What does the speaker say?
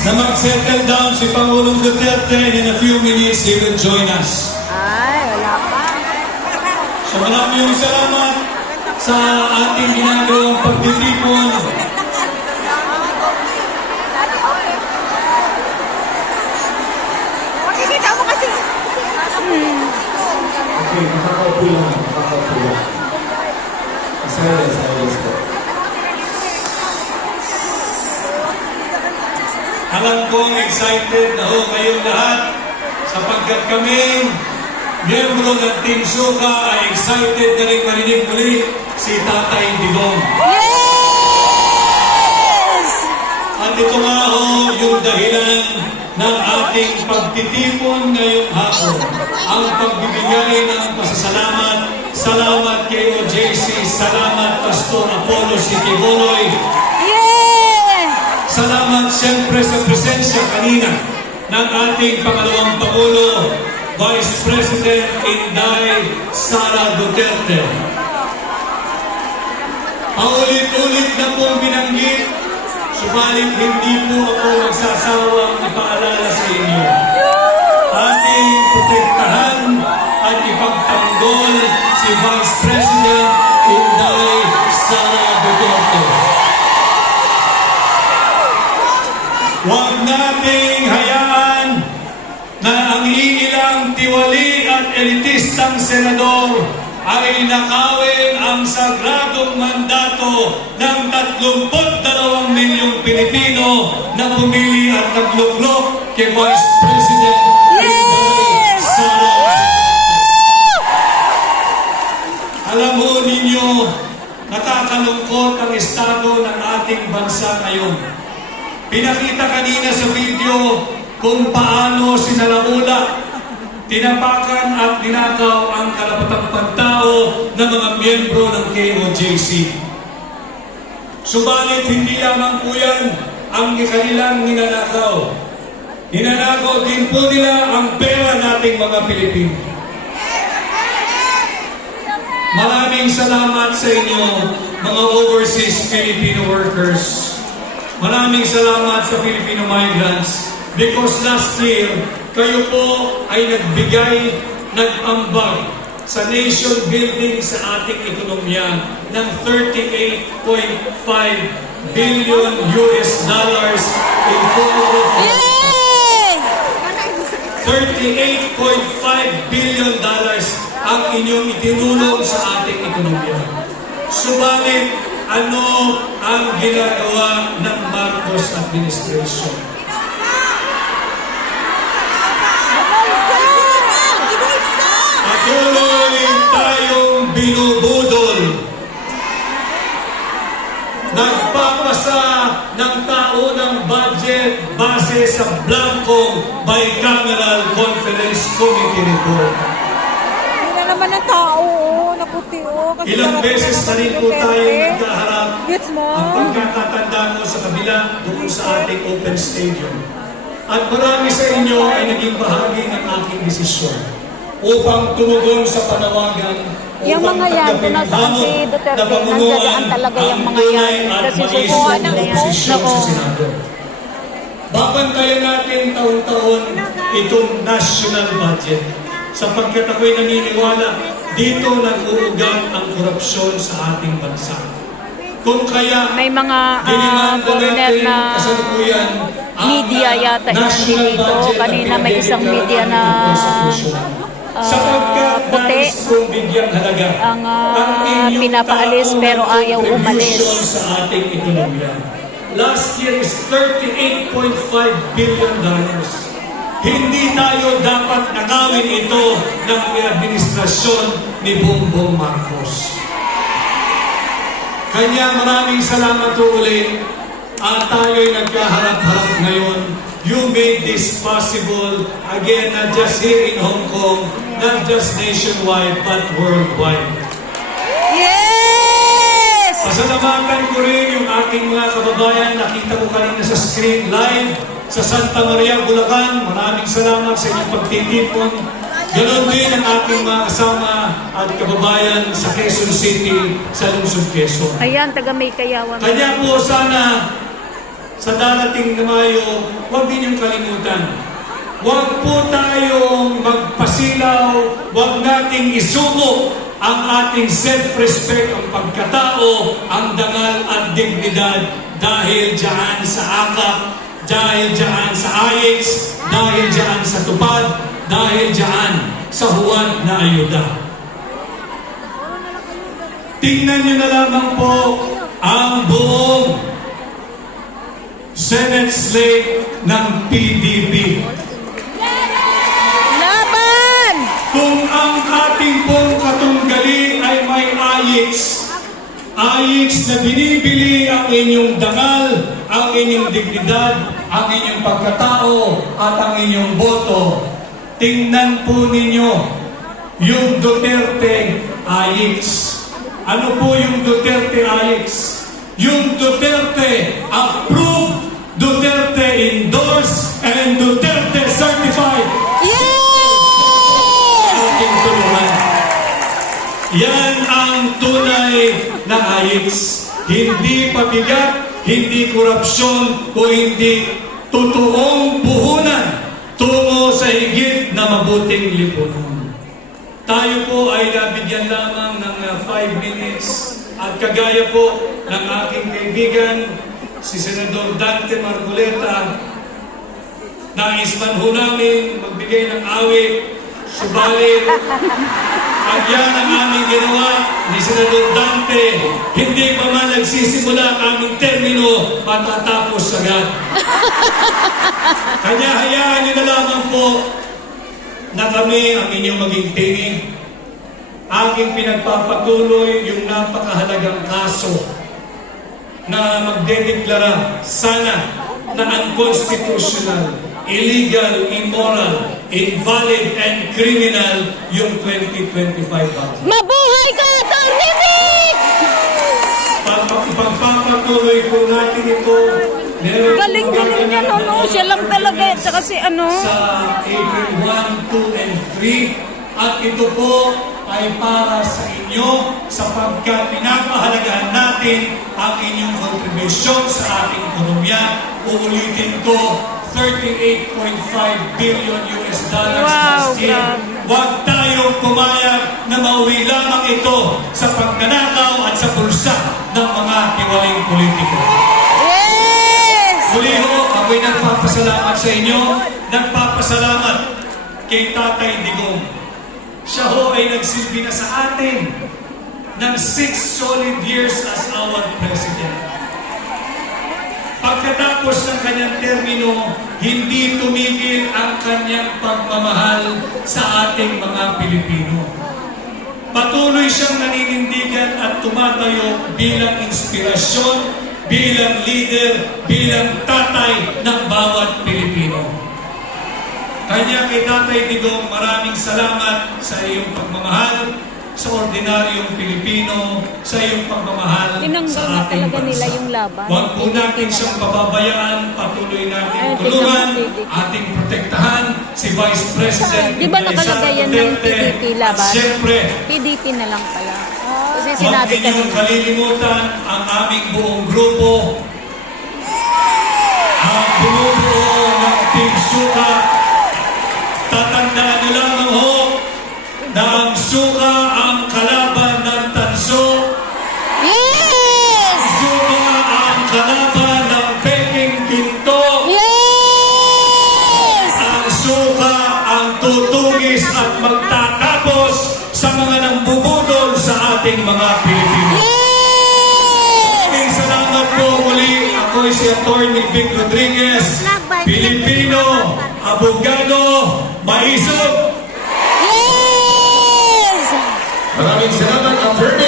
na mag-settle down si Pangulong Duterte, and in a few minutes, he will join us. Ay, wala pa. So maraming salamat sa ating ginagawang pagtitipon. Makikita mo kasi. Okay, makakaupo lang. Silence po. Alam kong excited na ho kayong lahat sapagkat kami, miyembro ng Team Suka, ay excited na rin marinig muli si Tatay Digong. Yes! At ito nga ho yung dahilan ng ating pagtitipon ngayong hapon. Ang pagbibigay ng pasasalamat. Salamat kay OJC. Salamat Pastor Apollo Sikibuloy. Yeah! Salamat siyempre sa presensya kanina ng ating pangalawang Pangulo, Vice President Inday Sara Duterte. Paulit-ulit na pong binanggit, subalit hindi po ako nagsasawang ipaalala sa inyo. Ating protektahan at ipagtanggol si Vice President Inday Sara Duterte. Huwag nating hayaan na ang iilang tiwali at elitistang senador ay nakawin ang sagradong mandato ng 32 milyong Pilipino na pumili at nagluklok kay Vice President Inday Sara. Alam mo ninyo, nakakalungkot ang estado ng ating bansa ngayon. Pinakita kanina sa video kung paano sinalaula, tinapakan at ninakaw ang karapatang pantao ng mga miyembro ng KOJC. Subalit hindi lamang po yan ang kanilang ninanakaw. Ninanakaw din po nila ang pera nating mga Pilipino. Maraming salamat sa inyo, mga overseas Filipino workers. Maraming salamat sa Filipino migrants because last year, kayo po ay nagbigay, nag-ambag sa nation building sa ating ekonomiya ng 38.5 billion US dollars in form of 38.5 billion dollars ang inyong itinulong sa ating ekonomiya. Subalit, ano ang ginagawa ng Marcos administration? Patuloy tayong binubudol. Nagpapasa ng taunang budget base sa blankong bicameral conference committee report. Hindi na naman ang tao, naputi o. Ilang beses na rin po tayo nagkaharap Gets mo? ang pagkakatanda mo sa kabila doon sa ating open stadium. At marami sa inyo ay naging bahagi ng aking desisyon upang tumugon sa panawagan Yung mga yan, kung nasaan si Duterte, nandiyan talaga yung mga yan. Kasi susukuhan ng oposisyon sa Senado. Babantayan natin taon-taon itong national budget sapagkat ako'y naniniwala dito nag-uugat ang korupsyon sa ating bansa. Kung kaya may mga foreigner na media yata hindi dito. Kanina may isang media na puti ang pinapaalis pero ayaw umalis. Sa ating ekonomiya. Last year is $38.5 billion. Hindi tayo dapat nakawin ito ng administrasyon ni Bongbong Marcos. Kanya maraming salamat po ulit at tayo'y nagkaharap-harap ngayon. You made this possible, again, not just here in Hong Kong, not just nationwide, but worldwide. Yes! Pasalamatan ko rin yung aking mga kababayan, nakita ko kanina sa screen live sa Santa Maria, Bulacan. Maraming salamat sa inyong pagtitipon. Ganon din ang aking mga kasama at kababayan sa Quezon City, sa Lungsod Quezon. Ayan, taga may kayawan. Kanya po sana sa darating na Mayo, huwag ninyong kalimutan. Huwag po tayong magpasilaw, huwag nating isuko ang ating self-respect, ang pagkatao, ang dangal at dignidad dahil dyan sa AKAP, dahil dyan sa AIX, dahil dyan sa TUPAD, dahil dyan sa huwad na ayuda. Tingnan nyo na lamang po ang buong Senate slate ng PDP. Laban! Kung ang ating pong katunggali ay may AIX na binibili ang inyong dangal, ang inyong dignidad, ang inyong pagkatao, at ang inyong boto, tingnan po ninyo yung Duterte AIX. Ano po yung Duterte AIX? Yung Duterte approved, Duterte endorsed, and Duterte certified. Ating tulungan. Yan ang tunay na AIX. Hindi pabigat, hindi korupsyon, o hindi totoong puhunan tungo sa higit na mabuting lipunan. Tayo po ay nabigyan lamang ng 5 minutes at kagaya po ng aking kaibigan, si Senador Dante Marcoleta, nais man ho namin magbigay ng awit, subalit, at yan ang aming ginawa ni Senador Dante, hindi pa man nagsisimula ang aming termino, matatapos agad. Kanya hayaan niyo na lamang po na kami ang inyong maging tinig. Aking pinagpapatuloy yung napakahalagang kaso na magdedeklara sana na unconstitutional, illegal, immoral, invalid, and criminal yung 2025 budget. Mabuhay ka, Atty. Vic! Pagpapatuloy po natin ito. Galing-galing niya, no? Siya lang talaga. Tsaka si ano? Sa April 1, 2, and 3. At ito po ay para sa inyo sapagkat pinapahalagahan natin ang inyong kontribusyon sa ating ekonomiya. Uulitin ko, $38.5 billion last year. Huwag tayong pumayag na mauwi lamang ito sa pagnanakaw at sa pulsa ng mga tiwaling politiko. Muli ho, ako'y nagpapasalamat sa inyo. Nagpapasalamat kay Tatay Digong. Siya ho ay nagsilbi na sa atin ng 6 solid years as our President. Pagkatapos ng kanyang termino, hindi tumigil ang kanyang pagmamahal sa ating mga Pilipino. Patuloy siyang naninindigan at tumatayo bilang inspirasyon, bilang leader, bilang tatay ng bawat Pilipino. Kanya kay Tatay Digong, maraming salamat sa iyong pagmamahal sa ordinaryong Pilipino, sa iyong pagmamahal Tinanggal sa na ating talaga nila bansa. yung laban. Huwag po natin siyang pababayaan, patuloy natin tulungan, ating protektahan si Vice President Di ba nakalagay yan ng PDP laban? At siyempre, PDP na lang pala. Kasi huwag sinabi ninyong kanina. kalilimutan ang aming buong grupo, ang bumubuo ng Team Suka. Tatandaan niyo lamang ho na ang suka ang kalaban ng tanso. Yes! Suka ang kalaban ng peking ginto. Yes! Ang suka ang tutugis at magtatapos sa mga nambubudol sa ating mga Pilipino. Yes! Maraming salamat po muli. Ako'y si Atty. Vic Rodriguez, Pilipino, abogado, maisog. Yes! Maraming salamat, Atty.